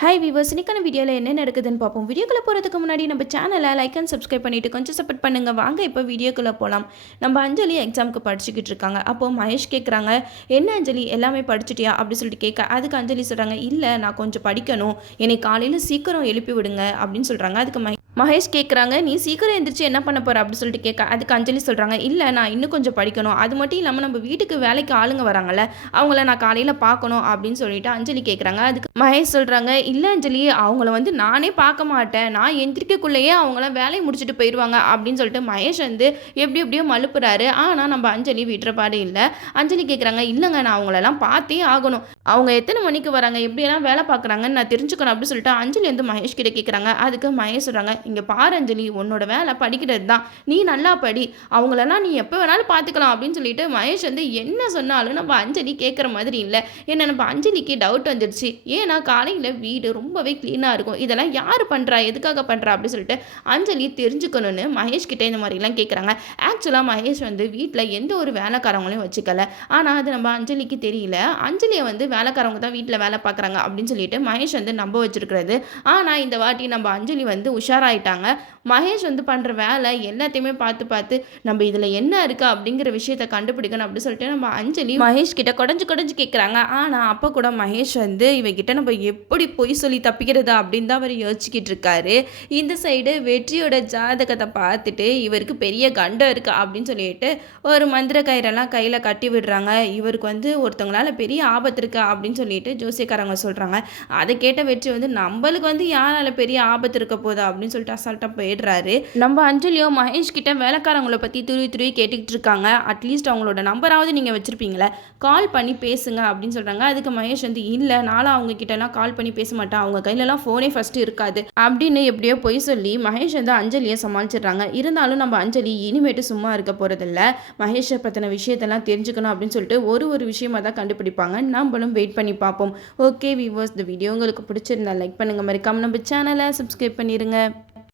High viewers இன்னைக்கான வீடியோவில் என்ன நடக்குதுன்னு பார்ப்போம். வீடியோக்குள்ளே போகிறதுக்கு முன்னாடி நம்ம சேனலை லைக் அண்ட் சப்ஸ்கிரைப் பண்ணிவிட்டு கொஞ்சம் சப்போர்ட் பண்ணுங்கள் வாங்க இப்போ வீடியோக்குள்ளே போகலாம் நம்ம அஞ்சலி எக்ஸாமுக்கு படிச்சுக்கிட்டு இருக்காங்க. அப்போது மகேஷ் கேட்குறாங்க என்ன அஞ்சலி? எல்லாமே படிச்சுட்டியா? அப்படின்னு சொல்லிட்டு கேட்க அதுக்கு அஞ்சலி சொல்கிறாங்க இல்லை நான் கொஞ்சம் படிக்கணும். என்னை காலையில் சீக்கிரம் எழுப்பி விடுங்க. அப்படின்னு சொல்கிறாங்க அதுக்கு மகே மகேஷ் கேட்குறாங்க நீ சீக்கிரம் எந்திரிச்சு என்ன பண்ண போகிற அப்படின்னு சொல்லிட்டு கேட்க அதுக்கு அஞ்சலி சொல்கிறாங்க இல்லை நான் இன்னும் கொஞ்சம் படிக்கணும். அது மட்டும் இல்லாமல் நம்ம வீட்டுக்கு வேலைக்கு ஆளுங்க வராங்கல்ல அவங்கள நான் காலையில் பார்க்கணும் அப்படின்னு சொல்லிட்டு அஞ்சலி கேட்குறாங்க அதுக்கு மகேஷ் சொல்கிறாங்க இல்லை அஞ்சலி அவங்கள வந்து நானே பார்க்க மாட்டேன். நான் எந்திரிக்கக்குள்ளேயே அவங்களாம் வேலையை முடிச்சுட்டு போயிடுவாங்க அப்படின்னு சொல்லிட்டு மகேஷ் வந்து எப்படி எப்படியோ மழுப்புறாரு ஆனால் நம்ம அஞ்சலி விட்டுற பாடு இல்லை. அஞ்சலி கேட்குறாங்க இல்லைங்க நான் அவங்களெல்லாம் பார்த்தே ஆகணும். அவங்க எத்தனை மணிக்கு வராங்க எப்படியெல்லாம் வேலை பார்க்குறாங்கன்னு நான் தெரிஞ்சுக்கணும் அப்படின்னு சொல்லிட்டு அஞ்சலி வந்து மகேஷ் கிட்ட கேட்குறாங்க. அதுக்கு மகேஷ் சொல்கிறாங்க இங்கே பாரு அஞ்சலி உன்னோட வேலை படிக்கிறது தான். நீ நல்லா படி. அவங்களெல்லாம் நீ எப்போ வேணாலும் பார்த்துக்கலாம். அப்படின்னு சொல்லிட்டு மகேஷ் வந்து என்ன சொன்னாலும் நம்ம அஞ்சலி கேட்குற மாதிரி இல்லை. ஏன்னா நம்ம அஞ்சலிக்கு டவுட் வந்துடுச்சு. ஏன்னா காலையில் வீடு ரொம்பவே க்ளீனாக இருக்கும். இதெல்லாம் யார் பண்ணுறா எதுக்காக பண்ணுறா அப்படின்னு சொல்லிட்டு அஞ்சலி தெரிஞ்சுக்கணும்னு மகேஷ் கிட்டே இந்த மாதிரிலாம் கேட்குறாங்க. ஆக்சுவலாக மகேஷ் வந்து வீட்டில் எந்த ஒரு வேலைக்காரவங்களையும் வச்சுக்கல. ஆனால் அது நம்ம அஞ்சலிக்கு தெரியல. அஞ்சலியை வந்து வேலைக்காரவங்க தான் வீட்டில் வேலை பார்க்குறாங்க அப்படின்னு சொல்லிட்டு மகேஷ் வந்து நம்ப வச்சிருக்கிறது. ஆனால் இந்த வாட்டி நம்ம அஞ்சலி வந்து உஷாராயிட்டாங்க. மகேஷ் வந்து பண்ணுற வேலை எல்லாத்தையுமே பார்த்து பார்த்து நம்ம இதில் என்ன இருக்கா அப்படிங்கிற விஷயத்த கண்டுபிடிக்கணும் அப்படின்னு சொல்லிட்டு நம்ம அஞ்சலி மகேஷ் கிட்ட குடஞ்சு குடஞ்சு கேட்குறாங்க ஆனால் அப்போ கூட மகேஷ் வந்து இவகிட்ட நம்ம எப்படி பொய் சொல்லி தப்பிக்கிறது அப்படின்னு தான் அவர் யோசிச்சுக்கிட்டு இருக்காரு. இந்த சைடு வெற்றியோட ஜாதகத்தை பார்த்துட்டு இவருக்கு பெரிய கண்டம் இருக்குது அப்படின்னு சொல்லிட்டு ஒரு மந்திர கயிறெல்லாம் கையில் கட்டி விடுறாங்க. இவருக்கு வந்து ஒருத்தவங்களால பெரிய ஆபத்து இருக்கா அப்படின்னு சொல்லிட்டு ஜோசியக்காரங்க சொல்கிறாங்க அதை கேட்ட வெற்றி வந்து நம்மளுக்கு வந்து யாரால பெரிய ஆபத்து இருக்க போதா? அப்படின்னு சொல்லிட்டு அசால்ட்டாக போயிடுறாரு. நம்ம அஞ்சலியோ மகேஷ் கிட்ட வேலைக்காரங்களை பற்றி துருவி துருவி கேட்டுக்கிட்டு இருக்காங்க. அட்லீஸ்ட் அவங்களோட நம்பராவது நீங்கள் வச்சுருப்பீங்களே. கால் பண்ணி பேசுங்க அப்படின்னு சொல்கிறாங்க அதுக்கு மகேஷ் வந்து இல்லை நானும் அவங்க கிட்டலாம் கால் பண்ணி பேச மாட்டேன். அவங்க கையிலலாம் ஃபோனே ஃபஸ்ட்டு இருக்காது. அப்படின்னு எப்படியோ பொய் சொல்லி மகேஷ் வந்து அஞ்சலியை சமாளிச்சிடுறாங்க. இருந்தாலும் நம்ம அஞ்சலி இனிமேட்டு சும்மா இருக்க போகிறதில்ல மகேஷை பற்றின விஷயத்தெல்லாம் தெரிஞ்சுக்கணும் அப்படின்னு சொல்லிட்டு ஒரு ஒரு விஷயமாக தான் கண்டுபிடிப்பாங்க. நம்மளும் வெயிட் பண்ணி பார்ப்போம். ஓகே வியூவர்ஸ் இந்த வீடியோ உங்களுக்கு பிடிச்சிருந்தா லைக் பண்ணுங்கள் மறக்காமல் நம்ம சேனலை சப்ஸ்கிரைப் பண்ணிடுங்க